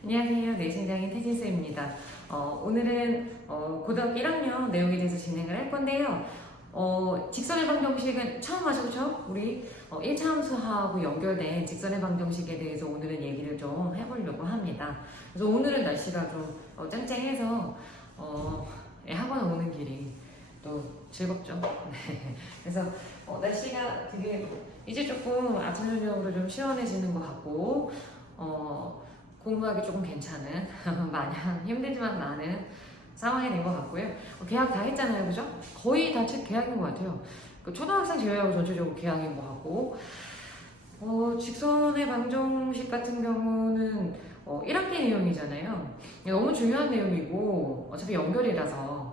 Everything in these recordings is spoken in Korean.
안녕하세요. 내신장인 태진쌤입니다. 오늘은 고등학교 1학년 내용에 대해서 진행을 할 건데요. 직선의 방정식은 처음 하죠, 그쵸? 우리 1차 함수하고 연결된 직선의 방정식에 대해서 오늘은 얘기를 좀 해보려고 합니다. 그래서 오늘은 날씨가 좀 짱짱해서 학원 오는 길이 또 즐겁죠. 네. 그래서 날씨가 되게 이제 조금 아침 저녁으로 좀 시원해지는 것 같고 공부하기 조금 괜찮은 마냥 힘들지만 않은 상황이 된 것 같고요. 개학 다 했잖아요, 그죠? 거의 다 개학인 것 같아요. 그 초등학생 제외하고 전체적으로 개학인 것 같고 직선의 방정식 같은 경우는 1학기 내용이잖아요. 너무 중요한 내용이고 어차피 연결이라서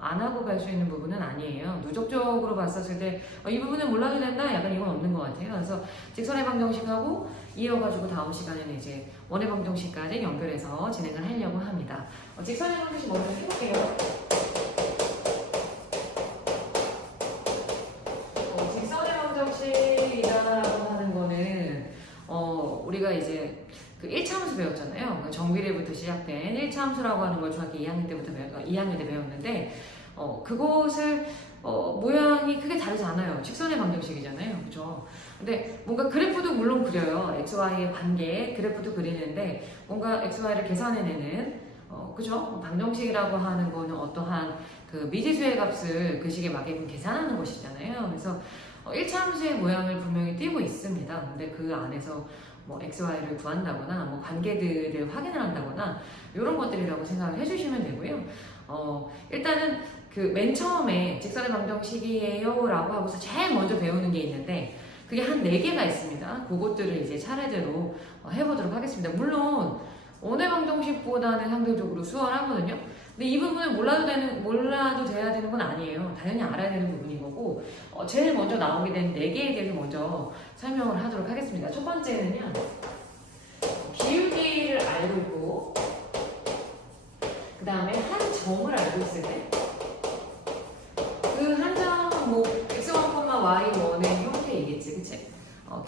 안 하고 갈 수 있는 부분은 아니에요. 누적적으로 봤었을 때 이 부분은 몰라도 된다? 약간 이건 없는 것 같아요. 그래서 직선의 방정식하고 이어가지고 다음 시간에는 이제 원의 방정식까지 연결해서 진행을 하려고 합니다. 직선의 방정식 먼저 해볼게요. 직선의 방정식이라고 하는 거는 우리가 이제 그 1차 함수 배웠잖아요. 그러니까 정비례부터 시작된 1차 함수라고 하는 걸 중학교 2학년 때부터 2학년 때 배웠는데 그것을 모양이 크게 다르지 않아요. 직선의 방정식이잖아요. 그죠? 근데 뭔가 그래프도 물론 그려요. XY의 관계 그래프도 그리는데 뭔가 XY를 계산해내는 그죠? 방정식이라고 하는 거는 어떠한 그 미지수의 값을 그 식에 맞게끔 계산하는 것이잖아요. 그래서 1차 함수의 모양을 분명히 띄고 있습니다. 근데 그 안에서 뭐 XY를 구한다거나 뭐 관계들을 확인을 한다거나 이런 것들이라고 생각을 해주시면 되고요. 일단은 그 맨 처음에 직선의 방정식이에요 라고 하고서 제일 먼저 배우는 게 있는데 그게 한 4개가 있습니다. 그것들을 이제 차례대로 해보도록 하겠습니다. 물론 원의 방정식보다는 상대적으로 수월하거든요. 근데 이 부분을 몰라도 돼야 되는 건 아니에요. 당연히 알아야 되는 부분인 거고 제일 먼저 나오게 된 4개에 대해서 먼저 설명을 하도록 하겠습니다. 첫 번째는요. 기울기를 알고 있고 그 다음에 한 점을 알고 있을 때 그 한 점은 뭐 x1, y1의 형태이겠지, 그치?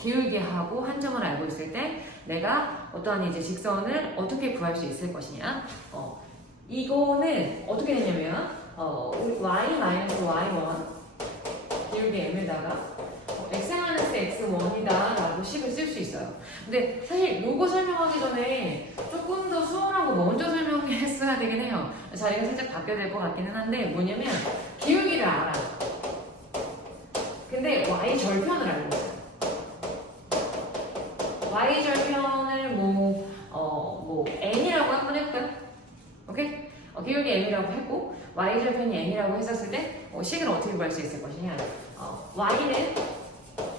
기울기하고 한 점을 알고 있을 때 내가 어떠한 이제 직선을 어떻게 구할 수 있을 것이냐 이거는 어떻게 되냐면 y-y1 기울기 m에다가 x-x1이다 라고 식을 쓸 수 있어요. 근데 사실 요거 설명하기 전에 조금 더 수월하고 먼저 설명했어야 되긴 해요. 자리가 살짝 바뀌어야 될 것 같기는 한데 뭐냐면 기울기를 알아. 근데 y절편을 알고 있어요. y절편을 뭐 n이라고 한번 해볼까요? 오케이? 기울기 m이라고 했고 y절편이 n이라고 했었을 때 식을 어떻게 구할 수 있을 것이냐 y는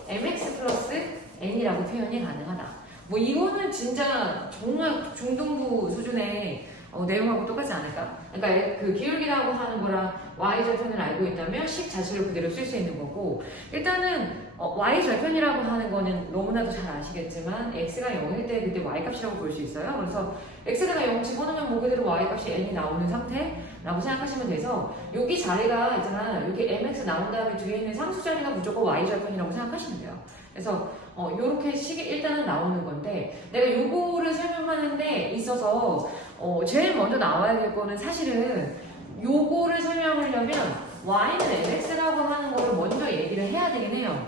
mx 플러스 n이라고 표현이 가능하다. 뭐 이거는 진짜 정말 중등부 수준의 내용하고 똑같지 않을까? 그러니까 그 기울기라고 하는 거랑 y절편을 알고 있다면 식 자체를 그대로 쓸 수 있는 거고 일단은 y절편이라고 하는 거는 너무나도 잘 아시겠지만 x가 0일 때 그때 y값이라고 볼 수 있어요. 그래서 x가 0 집어넣으면 뭐 그대로 y값이 n이 나오는 상태라고 생각하시면 돼서 여기 자리가 있잖아. 여기 mx 나온 다음에 뒤에 있는 상수 자리가 무조건 y절편이라고 생각하시면 돼요. 그래서 요렇게 식이 일단은 나오는 건데 내가 요거를 설명하는 데 있어서 제일 먼저 나와야 될 거는 사실은 요거를 설명하려면 y는 mx라고 하는 거를 먼저 얘기를 해야 되긴 해요.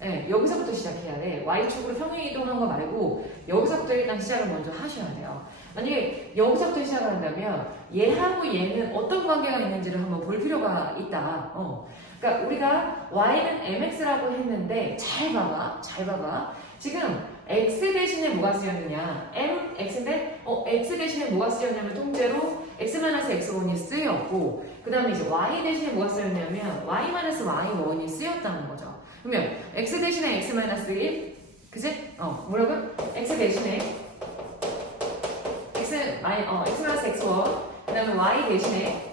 네, 여기서부터 시작해야 돼. y축으로 평행 이동한 거 말고 여기서부터 일단 시작을 먼저 하셔야 돼요. 만약에 여기서부터 시작을 한다면 얘하고 얘는 어떤 관계가 있는지를 한번 볼 필요가 있다. 그러니까 우리가 y는 mx라고 했는데 잘 봐봐. 지금 x 대신에 뭐가 쓰였느냐? mx인데 x 대신에 뭐가 쓰였냐면 통째로 x-x1이 쓰였고 그 다음에 이제 y 대신에 뭐가 쓰였냐면 y-y1이 쓰였다는 거죠. 그러면 x 대신에 x-1 그치? 뭐라고? x 대신에 x-x1 그 다음에 y 대신에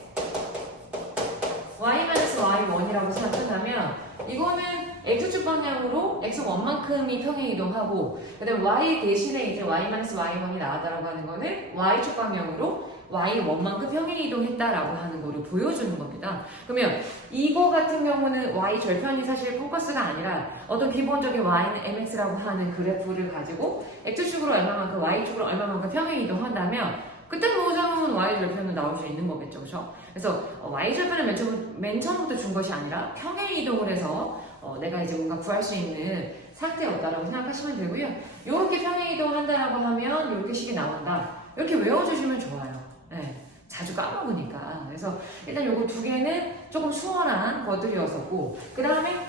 y-y1이라고 생각한다면 이거는 x축 방향으로 x1만큼이 평행 이동하고 그 다음에 y 대신에 이제 y-y1이 나왔다라고 하는 거는 y축 방향으로 y1만큼 평행 이동했다라고 하는 거를 보여주는 겁니다. 그러면 이거 같은 경우는 y 절편이 사실 포커스가 아니라 어떤 기본적인 y는 mx라고 하는 그래프를 가지고 x축으로 얼마만큼 y축으로 얼마만큼 평행 이동한다면 그때 뭐 상황은 y 절편은 나올 수 있는 거겠죠, 그렇죠? 그래서 y 절편을 맨 처음부터 준 것이 아니라 평행 이동을 해서 내가 이제 뭔가 구할 수 있는 상태였다라고 생각하시면 되고요. 이렇게 평행 이동한다라고 하면 이렇게 식이 나온다. 이렇게 외워주시면 좋아요. 네, 자주 까먹으니까. 그래서 일단 요거 두 개는 조금 수월한 것들이었었고, 그 다음에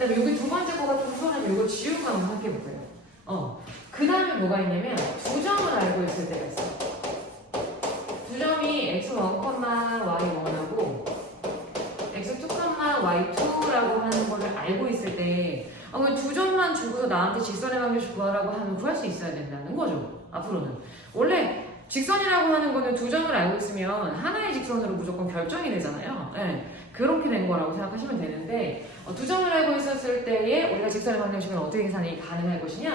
여기 두 번째 거가 좀 수월한 요거 지우고 한번 함께 볼게요. 그 다음에 뭐가 있냐면 두 점을 알고 있을 때가 있어요. 두 점이 x1, y1하고 x2, y2라고 하는 거를 알고 있을 때 두 점만 주고서 나한테 직선의 방정식 구하라고 하면 구할 수 있어야 된다는 거죠. 앞으로는. 원래 직선이라고 하는 거는 두 점을 알고 있으면 하나의 직선으로 무조건 결정이 되잖아요. 네, 그렇게 된 거라고 생각하시면 되는데 두 점을 알고 있었을 때에 우리가 직선의 방정식은 어떻게 계산이 가능할 것이냐,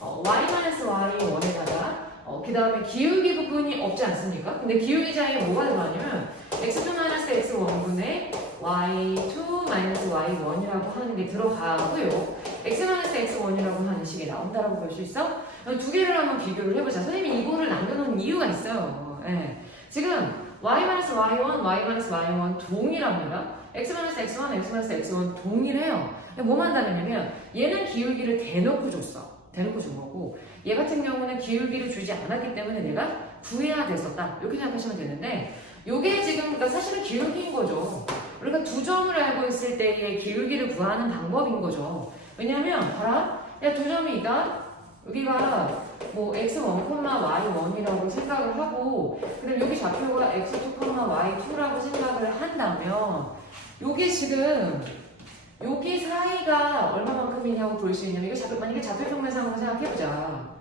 y-y1에다가 그 다음에 기울기 부분이 없지 않습니까? 근데 기울기 자리에 뭐가 들어가냐면 x2-x1분의 y2-y1이라고 하는 게 들어가고요. x-x1이라고 하는 식이 나온다라고 볼 수 있어? 두 개를 한번 비교를 해보자. 선생님이 이거를 남겨놓은 이유가 있어요. 네. 지금 y-y1, y-y1 동일합니다. x-x1, x-x1 동일해요. 뭐만 다르냐면 얘는 기울기를 대놓고 줬어. 대놓고 준 거고, 얘 같은 경우는 기울기를 주지 않았기 때문에 내가 구해야 됐었다. 이렇게 생각하시면 되는데, 요게 지금 그러니까 사실은 기울기인 거죠. 우리가 두 점을 알고 있을 때의 기울기를 구하는 방법인 거죠. 왜냐면 봐라, 야, 두 점이 있다. 여기가 뭐 x1, y1이라고 생각을 하고, 그다음 여기 좌표가 x2, y2라고 생각을 한다면, 요게 지금 여기 사이가 얼마만큼이냐고 볼 수 있냐면, 이거 만약에 좌표평면상으로 생각해보자.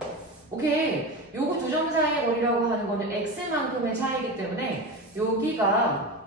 오케이. 요거 두 점 사이의 거리라고 하는 거는 x만큼의 차이이기 때문에 여기가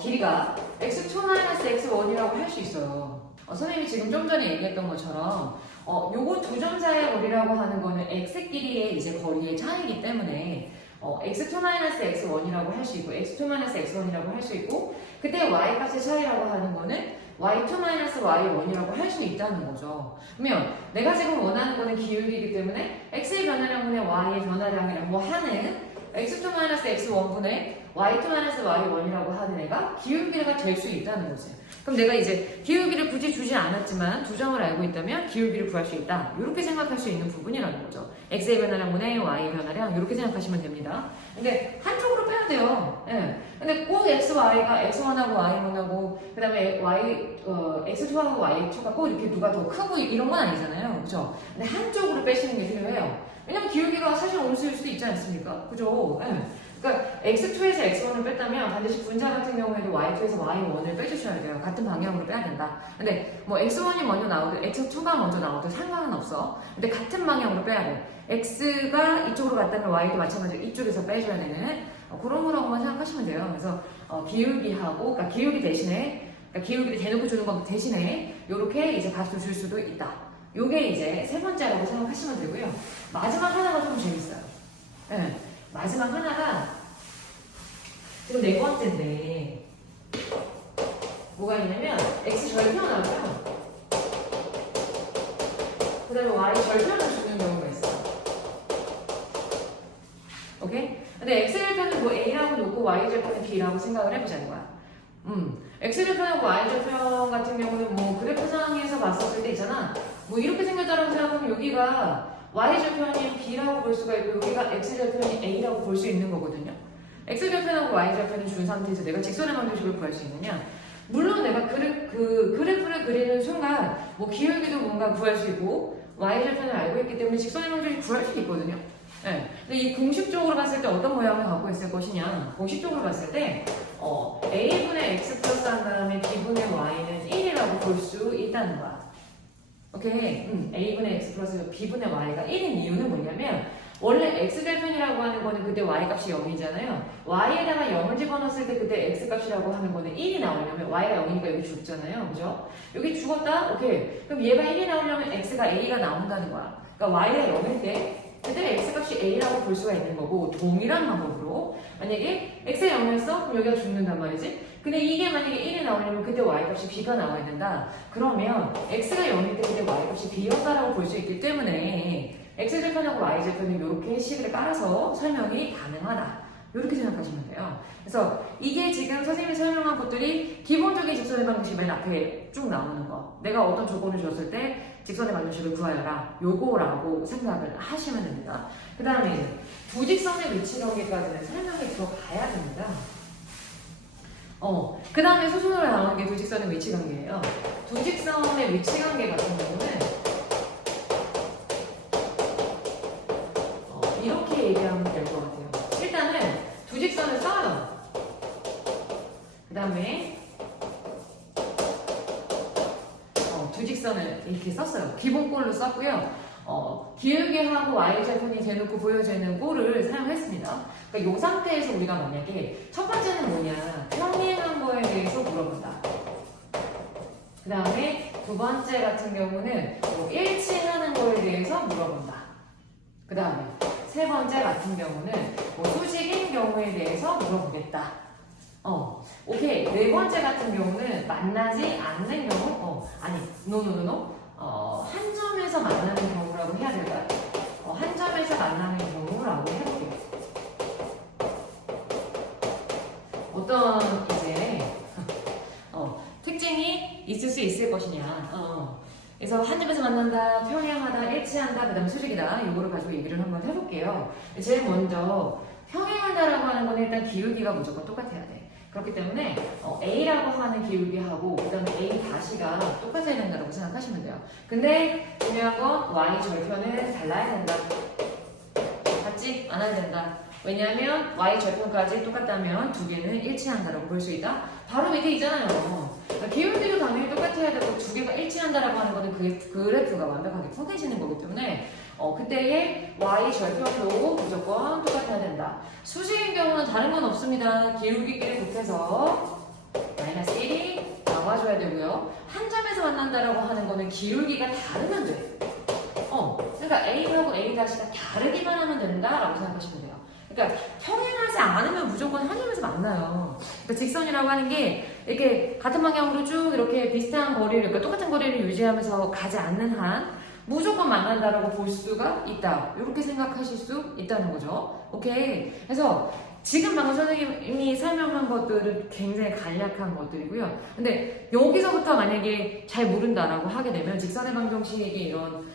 길이가 x2-x1이라고 할 수 있어요. 선생님이 지금 좀 전에 얘기했던 것처럼 요거 두 점 사이의 거리라고 하는 거는 x끼리의 이제 거리의 차이이기 때문에 x2-x1이라고 할 수 있고 x2-x1이라고 할 수 있고, 그때 y 값의 차이라고 하는 거는 y2-y1이라고 할 수 있다는 거죠. 그러면 내가 지금 원하는 거는 기울기이기 때문에 x의 변화량분의 y의 변화량이랑 뭐 하는 x2-x1분의 y2-y1이라고 하는 애가 기울기가 될 수 있다는 거지. 그럼 내가 이제 기울기를 굳이 주지 않았지만 두 점을 알고 있다면 기울기를 구할 수 있다. 이렇게 생각할 수 있는 부분이라는 거죠. x의 변화량분의 y의 변화량 이렇게 생각하시면 됩니다. 근데 한쪽으로 빼야 돼요. 예. 근데 꼭 x, y가 x1하고 y1하고 그 다음에 x2하고 y2가 꼭 이렇게 누가 더 크고 이런 건 아니잖아요. 그죠? 근데 한쪽으로 빼시는 게 필요해요. 왜냐면 기울기가 사실 온수일 수도 있지 않습니까? 그죠? 예. 그러니까 x2에서 x1을 뺐다면 반드시 분자 같은 경우에도 y2에서 y1을 빼주셔야 돼요. 같은 방향으로 빼야 된다. 근데 뭐 x1이 먼저 나오든 x2가 먼저 나오든 상관은 없어. 근데 같은 방향으로 빼야 돼. x가 이쪽으로 갔다면 y도 마찬가지로 이쪽에서 빼줘야 되는 그런 거라고만 생각하시면 돼요. 그래서 기울기하고, 그러니까 기울기 대신에, 그러니까 기울기를 대놓고 주는 것 대신에 이렇게 이제 값을 줄 수도 있다. 요게 이제 세 번째라고 생각하시면 되고요. 마지막 하나가 좀 재밌어요. 네. 마지막 하나가 지금 네 번째인데 뭐가 있냐면 x 절편하고요, 그 다음에 y 절편을 주는 경우가 있어요. 오케이? 근데 x 절편은 뭐 a라고 놓고 y 절편은 b라고 생각을 해보자는 거야. x 절편하고 y 절편 같은 경우는 뭐 그래프상에서 봤었을 때 있잖아. 뭐 이렇게 생겼다라고 생각하면 여기가 y절편이 b라고 볼 수가 있고 여기가 x절편이 a라고 볼 수 있는 거거든요. x절편하고 y절편을 준 상태에서 내가 직선의 방정식을 구할 수 있느냐? 물론 내가 그래프를 그리는 순간 뭐 기울기도 뭔가 구할 수 있고 y절편을 알고 있기 때문에 직선의 방정식 구할 수 있거든요. 네. 근데 이 공식적으로 봤을 때 어떤 모양을 갖고 있을 것이냐? 공식적으로 봤을 때 a분의 x 플러스 한 다음에 b분의 y는 1이라고 볼 수 있다는 거야. 오케이. a분의 x 플러스 b분의 y가 1인 이유는 뭐냐면 원래 x절편이라고 하는 거는 그때 y값이 0이잖아요. y에다가 0을 집어넣었을 때 그때 x값이라고 하는 거는 1이 나오려면 y가 0이니까 여기 죽잖아요. 그죠? 여기 죽었다? 오케이. 그럼 얘가 1이 나오려면 x가 a가 나온다는 거야. 그러니까 y가 0일 때 그때 이때 x값이 a라고 볼 수가 있는 거고 동일한 방법으로 만약에 x가 0이었어? 그럼 여기가 죽는단 말이지. 근데 이게 만약에 1이 나오려면 그때 y값이 b가 나와야 된다. 그러면 x가 0일 때 그때 y값이 b였다라고 볼 수 있기 때문에 x절편하고 y절편은 이렇게 식을 깔아서 설명이 가능하다. 이렇게 생각하시면 돼요. 그래서 이게 지금 선생님이 설명한 것들이 기본적인 직선의 방정식 맨 앞에 쭉 나오는 거. 내가 어떤 조건을 줬을 때 직선의 방정식을 구하여라. 요거라고 생각을 하시면 됩니다. 그 다음에 두 직선의 위치 관계까지는 설명이 들어가야 됩니다. 그 다음에 소수로 나오는 게 두 직선의 위치 관계예요. 두 직선의 위치 관계 같은 경우는 이렇게 얘기하면 될 것 같아요. 일단은 두 직선을 써요. 그 다음에 두 직선을 이렇게 썼어요. 기본꼴로 썼고요. 기울기하고 y절편이 대놓고 보여져 있는 꼴을 사용했습니다. 그러니까 이 상태에서 우리가 만약에 첫 번째는 뭐냐, 평행한 거에 대해서 물어본다. 그 다음에 두 번째 같은 경우는 일치하는 거에 대해서 물어본다. 그 다음에 세 번째 같은 경우는 수직인 경우에 대해서 물어보겠다. 오케이. 네 번째 같은 경우는 만나지 않는 경우, 한 점에서 만나는 경우라고 해야 될까요? 한 점에서 만나는 경우라고 해볼게요. 어떤 이제 특징이 있을 수 있을 것이냐. 그래서 한 점에서 만난다, 평행하다, 일치한다, 그 다음에 수직이다. 이거를 가지고 얘기를 한번 해볼게요. 제일 먼저 평행한다라고 하는 건 일단 기울기가 무조건 똑같아야 돼. 그렇기 때문에 A라고 하는 기울기하고 그 다음에 A 다시가 똑같아야 된다고 생각하시면 돼요. 근데 중요한 건 Y 절편은 달라야 된다. 같지? 안 해야 된다. 왜냐하면 Y 절편까지 똑같다면 두 개는 일치한다라고 볼 수 있다. 바로 밑에 있잖아요. 기울기도 당연히 똑같아야 되고 두 개가 일치한다라고 하는 거는 그 그래프가 완벽하게 포개지는 거기 때문에 그때의 y 절편도 무조건 똑같아야 된다. 수직인 경우는 다른 건 없습니다. 기울기끼리 곱해서 마이너스 1이 나와줘야 되고요. 한 점에서 만난다라고 하는 거는 기울기가 다르면 돼. 그러니까 A하고 A'가 다르기만 하면 된다라고 생각하시면 돼요. 그러니까 평행하지 않으면 무조건 한 점에서 만나요. 그러니까 직선이라고 하는 게 이렇게 같은 방향으로 쭉 이렇게 비슷한 거리를, 그러니까 똑같은 거리를 유지하면서 가지 않는 한 무조건 만난다라고 볼 수가 있다. 이렇게 생각하실 수 있다는 거죠. 오케이. 그래서 지금 방금 선생님이 설명한 것들은 굉장히 간략한 것들이고요. 근데 여기서부터 만약에 잘 모른다라고 하게 되면 직선의 방정식이 이런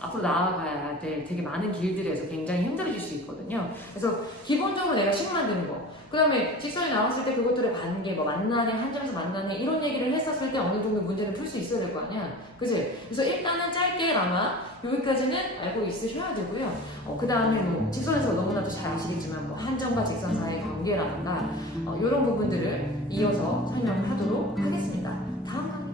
앞으로 나아가야 될 되게 많은 길들에서 굉장히 힘들어질 수 있거든요. 그래서 기본적으로 내가 식 만드는 거, 그 다음에 직선이 나왔을 때 그것들의 관계, 만나네, 한 점에서 만나네, 이런 얘기를 했었을 때 어느 정도 문제는 풀 수 있어야 될 거 아니야. 그치? 그래서 일단은 짧게 아마 여기까지는 알고 있으셔야 되고요. 그 다음에 직선에서 너무나도 잘 아시겠지만 한 점과 직선 사이의 관계라든가 이런 부분들을 이어서 설명을 하도록 하겠습니다. 다음